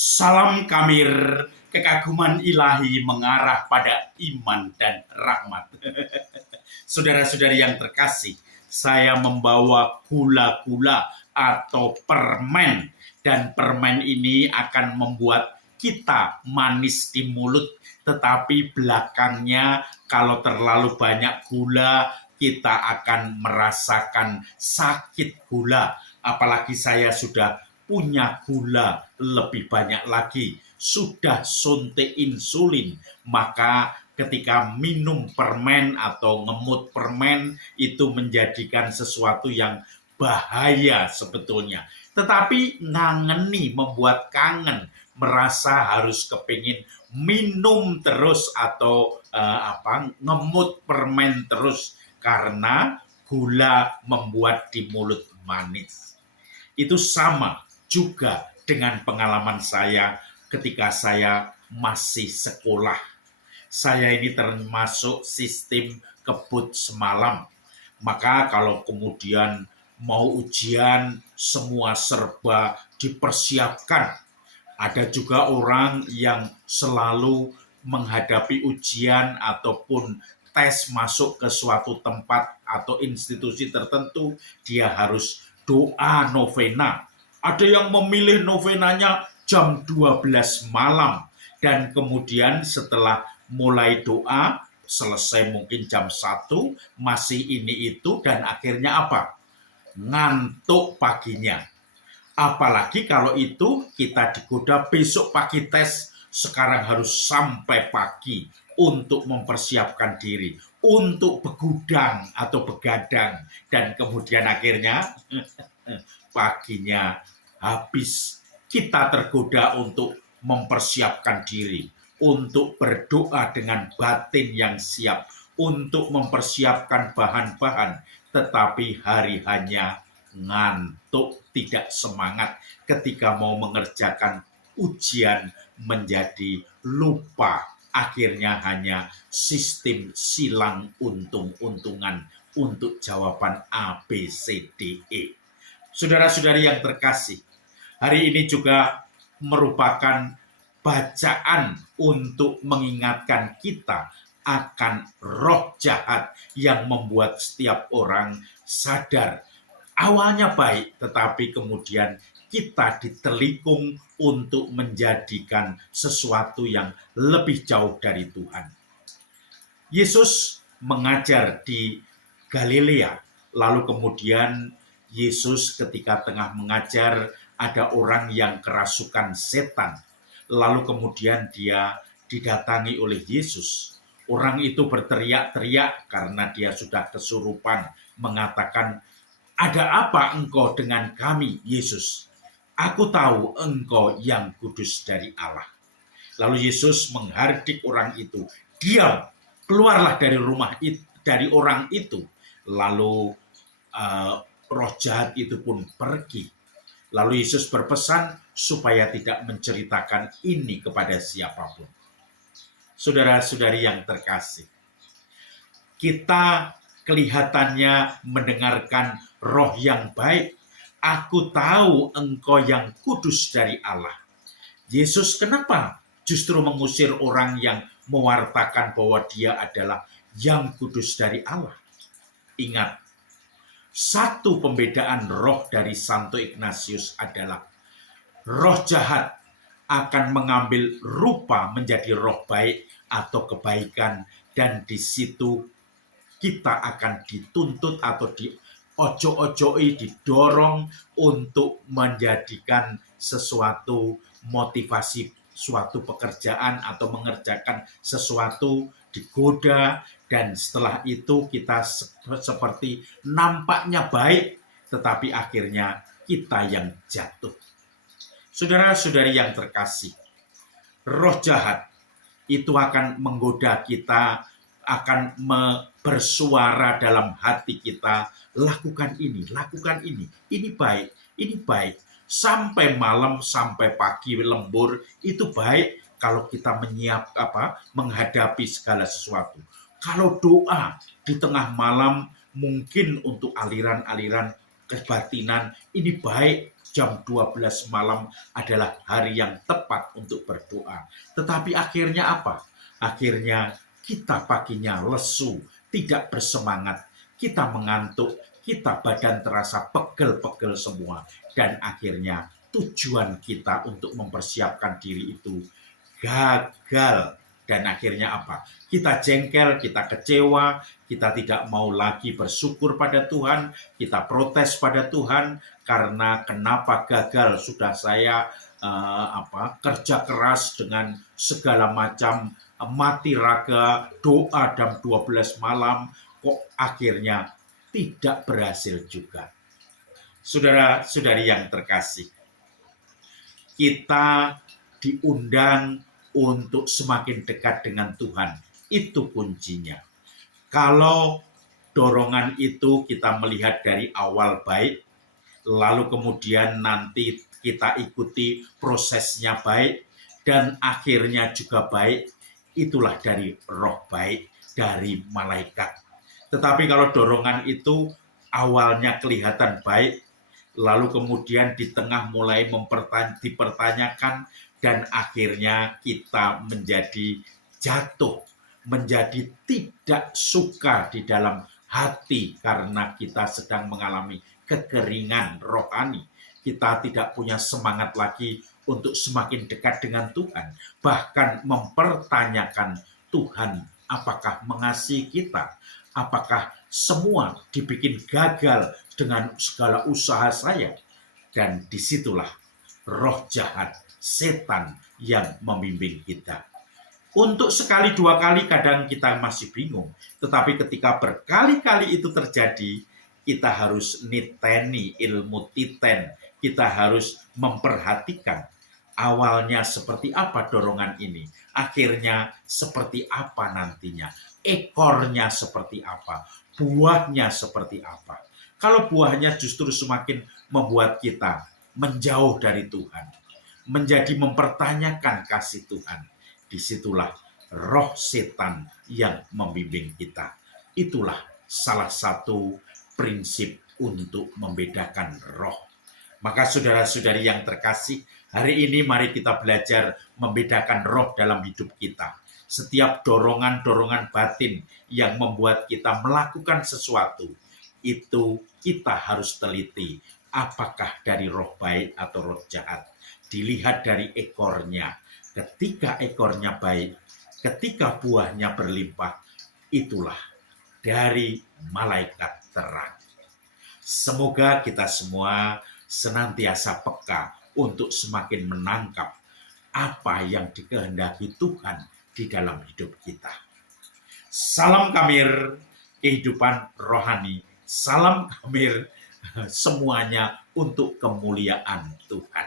Salam Kamir, kekaguman ilahi mengarah pada iman dan rahmat. Saudara-saudari yang terkasih, saya membawa gula-gula atau permen. Dan permen ini akan membuat kita manis di mulut. Tetapi belakangnya kalau terlalu banyak gula, kita akan merasakan sakit gula. Apalagi saya sudah punya gula lebih banyak lagi, sudah suntik insulin, maka ketika minum permen atau ngemut permen itu menjadikan sesuatu yang bahaya sebetulnya. Tetapi ngangeni, membuat kangen, merasa harus kepingin minum terus atau ngemut permen terus karena gula membuat di mulut manis. Itu sama juga dengan pengalaman saya ketika saya masih sekolah. Saya ini termasuk sistem kebut semalam. Maka kalau kemudian mau ujian, semua serba dipersiapkan. Ada juga orang yang selalu menghadapi ujian ataupun tes masuk ke suatu tempat atau institusi tertentu, dia harus doa novena. Ada yang memilih novenanya jam 12 malam. Dan kemudian setelah mulai doa, selesai mungkin jam 1, masih ini itu, dan akhirnya apa? Ngantuk paginya. Apalagi kalau itu kita digoda besok pagi tes, sekarang harus sampai pagi untuk mempersiapkan diri, untuk begudang atau begadang, dan kemudian akhirnya paginya habis. Kita tergoda untuk mempersiapkan diri, untuk berdoa dengan batin yang siap, untuk mempersiapkan bahan-bahan, tetapi hari hanya ngantuk, tidak semangat ketika mau mengerjakan ujian, menjadi lupa. Akhirnya hanya sistem silang untung-untungan untuk jawaban A, B, C, D, E. Saudara-saudari yang terkasih, hari ini juga merupakan bacaan untuk mengingatkan kita akan roh jahat yang membuat setiap orang sadar. Awalnya baik, tetapi kemudian kita ditelikung untuk menjadikan sesuatu yang lebih jauh dari Tuhan. Yesus mengajar di Galilea, lalu kemudian Yesus ketika tengah mengajar ada orang yang kerasukan setan. Lalu kemudian dia didatangi oleh Yesus. Orang itu berteriak-teriak karena dia sudah kesurupan, mengatakan, "Ada apa engkau dengan kami, Yesus? Aku tahu engkau yang kudus dari Allah." Lalu Yesus menghardik orang itu, "Diam, keluarlah dari rumah itu, dari orang itu." Lalu roh jahat itu pun pergi. Lalu Yesus berpesan supaya tidak menceritakan ini kepada siapapun. Saudara-saudari yang terkasih, kita kelihatannya mendengarkan roh yang baik. Aku tahu engkau yang kudus dari Allah. Yesus kenapa justru mengusir orang yang mewartakan bahwa dia adalah yang kudus dari Allah? Ingat, satu pembedaan roh dari Santo Ignatius adalah roh jahat akan mengambil rupa menjadi roh baik atau kebaikan, dan di situ kita akan dituntut atau diojo-ojoi, didorong untuk menjadikan sesuatu motivasi, suatu pekerjaan atau mengerjakan sesuatu, digoda, dan setelah itu kita seperti nampaknya baik, tetapi akhirnya kita yang jatuh. Saudara-saudari yang terkasih, roh jahat itu akan menggoda kita, akan bersuara dalam hati kita, lakukan ini baik. Sampai malam, sampai pagi lembur, itu baik kalau kita menghadapi segala sesuatu. Kalau doa di tengah malam mungkin untuk aliran-aliran kebatinan, ini baik. jam 12 malam adalah hari yang tepat untuk berdoa. Tetapi akhirnya apa? Akhirnya kita paginya lesu, tidak bersemangat, kita mengantuk, kita badan terasa pegel-pegel semua. Dan akhirnya tujuan kita untuk mempersiapkan diri itu gagal. Dan akhirnya apa? Kita jengkel, kita kecewa, kita tidak mau lagi bersyukur pada Tuhan, kita protes pada Tuhan karena kenapa gagal. Sudah saya kerja keras dengan segala macam mati raga, doa jam 12 malam, kok akhirnya tidak berhasil juga. Saudara-saudari yang terkasih, kita diundang untuk semakin dekat dengan Tuhan. Itu kuncinya. Kalau dorongan itu kita melihat dari awal baik, lalu kemudian nanti kita ikuti prosesnya baik, dan akhirnya juga baik, itulah dari roh baik, dari malaikat. Tetapi kalau dorongan itu awalnya kelihatan baik, lalu kemudian di tengah mulai dipertanyakan, dan akhirnya kita menjadi jatuh, menjadi tidak suka di dalam hati karena kita sedang mengalami kekeringan rohani. Kita tidak punya semangat lagi untuk semakin dekat dengan Tuhan, bahkan mempertanyakan Tuhan apakah mengasihi kita, apakah semua dibikin gagal dengan segala usaha saya. Dan disitulah roh jahat, setan yang membimbing kita. Untuk sekali dua kali kadang kita masih bingung, tetapi ketika berkali-kali itu terjadi, kita harus niteni ilmu titen, kita harus memperhatikan awalnya seperti apa dorongan ini, akhirnya seperti apa nantinya, ekornya seperti apa, buahnya seperti apa. Kalau buahnya justru semakin membuat kita menjauh dari Tuhan, menjadi mempertanyakan kasih Tuhan, disitulah roh setan yang membimbing kita. Itulah salah satu prinsip untuk membedakan roh. Maka saudara-saudari yang terkasih, hari ini mari kita belajar membedakan roh dalam hidup kita. Setiap dorongan-dorongan batin yang membuat kita melakukan sesuatu, itu kita harus teliti. Apakah dari roh baik atau roh jahat? Dilihat dari ekornya. Ketika ekornya baik, ketika buahnya berlimpah, itulah dari malaikat terang. Semoga kita semua senantiasa peka untuk semakin menangkap apa yang dikehendaki Tuhan di dalam hidup kita. Salam Kamir, kehidupan rohani. Salam Kamir, semuanya untuk kemuliaan Tuhan.